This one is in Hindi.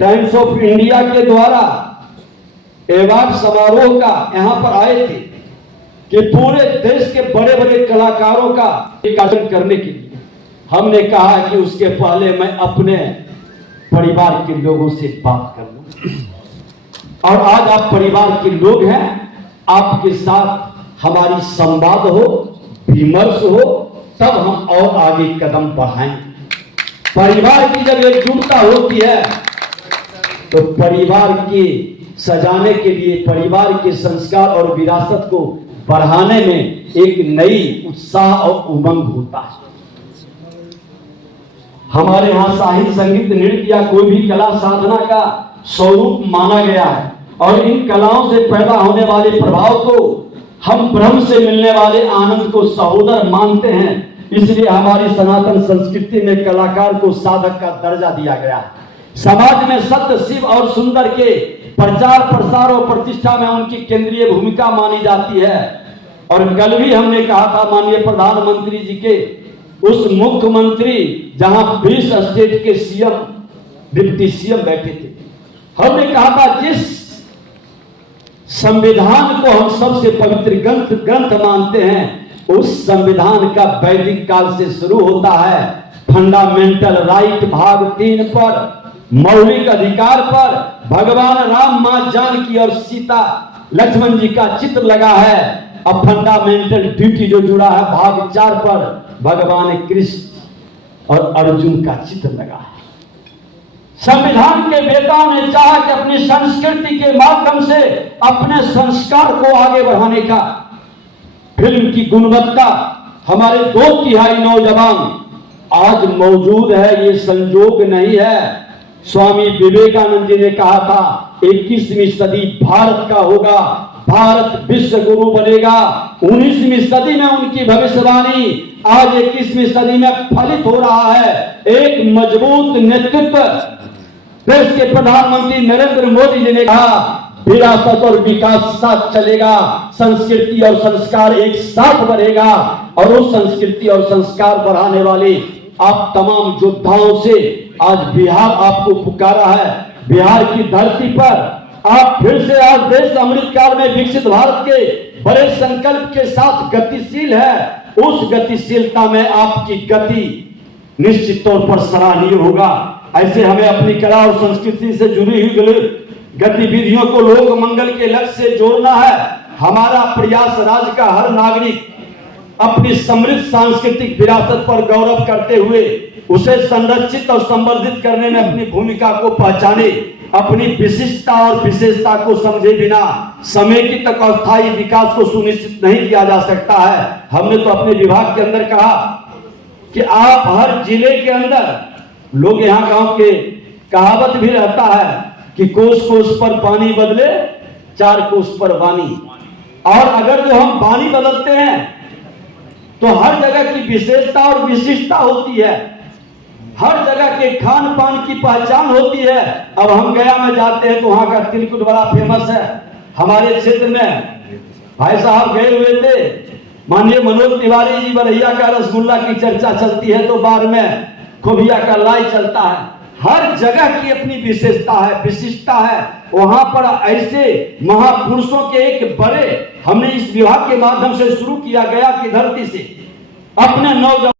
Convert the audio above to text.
टाइम्स ऑफ इंडिया के द्वारा अवार्ड समारोह का यहां पर आए थे कि पूरे देश के बड़े बड़े कलाकारों का आयोजन करने के लिए हमने कहा कि उसके पहले मैं अपने परिवार के लोगों से बात कर लूं। और आज आप परिवार के लोग हैं, आपके साथ हमारी संवाद हो, विमर्श हो, तब हम और आगे कदम बढ़ाएंगे। परिवार की जब एकजुटता होती है तो परिवार के सजाने के लिए, परिवार के संस्कार और विरासत को बढ़ाने में एक नई उत्साह और उमंग होता है। हमारे यहाँ साहित्य, संगीत, नृत्य या कोई भी कला साधना का स्वरूप माना गया है और इन कलाओं से पैदा होने वाले प्रभाव को हम ब्रह्म से मिलने वाले आनंद को सहोदर मानते हैं। इसलिए हमारी सनातन संस्कृति में कलाकार को साधक का दर्जा दिया गया है। समाज में सत्य, शिव और सुंदर के प्रचार, प्रसार और प्रतिष्ठा में उनकी केंद्रीय भूमिका मानी जाती है। और कल भी हमने कहा था माननीय प्रधानमंत्री जी के उस मुख्यमंत्री जहां 20 स्टेट के सीएम, डिप्टी सीएम बैठे थे, हमने कहा था जिस संविधान को हम सबसे पवित्र ग्रंथ मानते हैं, उस संविधान का वैदिक काल से शुरू होता है। फंडामेंटल राइट भाग 3 पर, मौलिक अधिकार पर भगवान राम, मां जानकी और सीता लक्ष्मण जी का चित्र लगा है। अब फंडामेंटल ड्यूटी जो जुड़ा है भाग 4 पर, भगवान कृष्ण और अर्जुन का चित्र लगा है। संविधान के वेताओं ने चाहा कि अपनी संस्कृति के माध्यम से अपने संस्कार को आगे बढ़ाने का, फिल्म की गुणवत्ता, हमारे 2/3 नौजवान आज मौजूद है, ये संजोग नहीं है। स्वामी विवेकानंद जी ने कहा था 21वीं सदी भारत का होगा, भारत विश्व गुरु बनेगा। 19वीं सदी में उनकी भविष्यवाणी आज 21वीं सदी में फलित हो रहा है। एक मजबूत नेतृत्व, देश के प्रधानमंत्री नरेंद्र मोदी जी ने कहा विरासत और विकास साथ चलेगा, संस्कृति और संस्कार एक साथ बढ़ेगा। और उस संस्कृति और संस्कार बढ़ाने वाले आप तमाम योद्धाओं से आज बिहार आपको पुकारा है। बिहार की धरती पर आप फिर से आज देश अमृतकाल में विकसित भारत के बड़े संकल्प के साथ गतिशील है। उस गतिशीलता में आपकी गति निश्चित तौर पर सराहनीय होगा। ऐसे हमें अपनी कला और संस्कृति से जुड़ी हुई गतिविधियों को लोक मंगल के लक्ष्य से जोड़ना है। हमारा प्रयास राज्य का हर नागरिक अपनी समृद्ध सांस्कृतिक विरासत पर गौरव करते हुए उसे संरक्षित और संवर्धित करने में अपनी भूमिका को पहचाने, अपनी विशिष्टता और विशेषता को समझे बिना समेकित और स्थायी विकास को सुनिश्चित नहीं किया जा सकता है। हमने तो अपने विभाग के अंदर कहा कि आप हर जिले के अंदर, लोग यहाँ गांव के कहावत भी रहता है कि कोस कोस पर पानी बदले 4 कोस पर वाणी। और अगर जो हम वाणी बदलते हैं तो हर जगह की विशेषता और विशिष्टता होती है, हर जगह के खान पान की पहचान होती है। अब हम गया में जाते हैं तो वहां का तिलकुट बड़ा फेमस है। हमारे क्षेत्र में भाई साहब गए हुए थे, माननीय मनोज तिवारी जी, बरैया का रसगुल्ला की चर्चा चलती है तो बार में खोबिया का लाई चलता है। हर जगह की अपनी विशेषता है, विशिष्टता है। वहां पर ऐसे महापुरुषों के एक बड़े हमने इस विभाग के माध्यम से शुरू किया गया कि धरती से अपने नौजवान